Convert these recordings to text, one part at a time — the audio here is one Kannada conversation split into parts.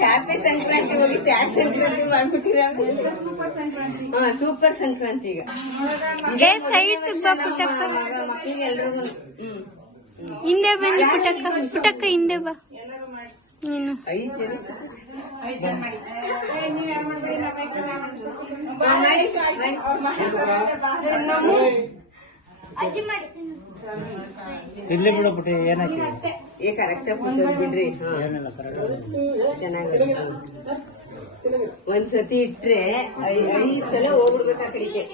ಹ್ಯಾಪಿ ಸಂಕ್ರಾಂತಿ ಹೋಗಿ ಸ್ಯಾಡ್ ಸಂಕ್ರಾಂತಿ ಮಾಡ್ಬಿಟ್ಟಿರ. ಸೂಪರ್ ಸಂಕ್ರಾಂತಿ ಈಗ ಮಕ್ಳಿಗೆ ಎಲ್ರಿಗೂ. ಹಿಂದೆ ಬನ್ನಿ ಪುಟಕ್ಕ, ಪುಟಕ್ಕ ಹಿಂದೆ ಬಾ ನೀನು. 5 ಜನ ಇರ್ಲಿ ಬಿಡು ಪುಟ್ಟಿ, ಏನಾಯ್ತು ಕರೆಕ್ಟ್ ಬಿಡ್ರಿ. ಚೆನ್ನಾಗಿ ಒಂದ್ಸತಿ ಇಟ್ರೆ 5 ಸಲ ಹೋಗ್ಬಿಡ್ಬೇಕು ಆ ಕಡೆಗೆ.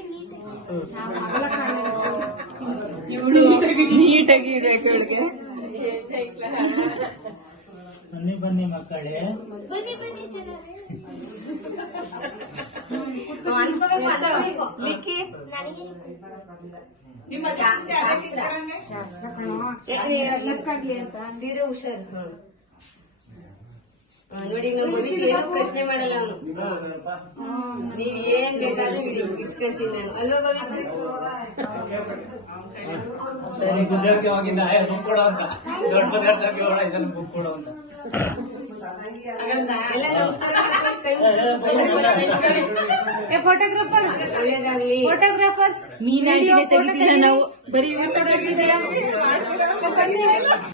ನೀಟಾಗಿ ಇಡ್ಬೇಕು ಇವಳಿಗೆ. ಬನ್ನಿ ಬನ್ನಿ ಮಕ್ಕಳೇ, ಸೀರೆ ಹುಷಾರು. ನೋಡಿ ನಾವು ಮಗುಗೆ ಏನು ಪ್ರಶ್ನೆ ಮಾಡಲ್ಲ ಅವನು. ನೀವ್ ಏನ್ ಬೇಕಾದ್ರೂ ಇಡಿ, ಇಸ್ಕೊಂತೀನಿ ನಾನು ಅಲ್ವಾ ಭವಿಕ? ಬುದ್ಧಾರ್ಗೆ ಹೋಗಿದ್ದ ಬುಕ್ ಕೊಡೋ ಅಂತ, ದೊಡ್ಡ ಬುದ್ಧಾರ್ಗೆ ಇದನ್ನು ಬುಕ್ ಕೊಡೋ ಅಂತ. ಎಲ್ಲ ನಮಸ್ಕಾರ. ಒಳ್ಳೇದಾಗ್ಲಿ. ಫೋಟೋಗ್ರಾಫರ್ಸ್ ಮೀನಾಟಿಗೆ ತೆಗಿತೀರ ನಾವು ಬರೀ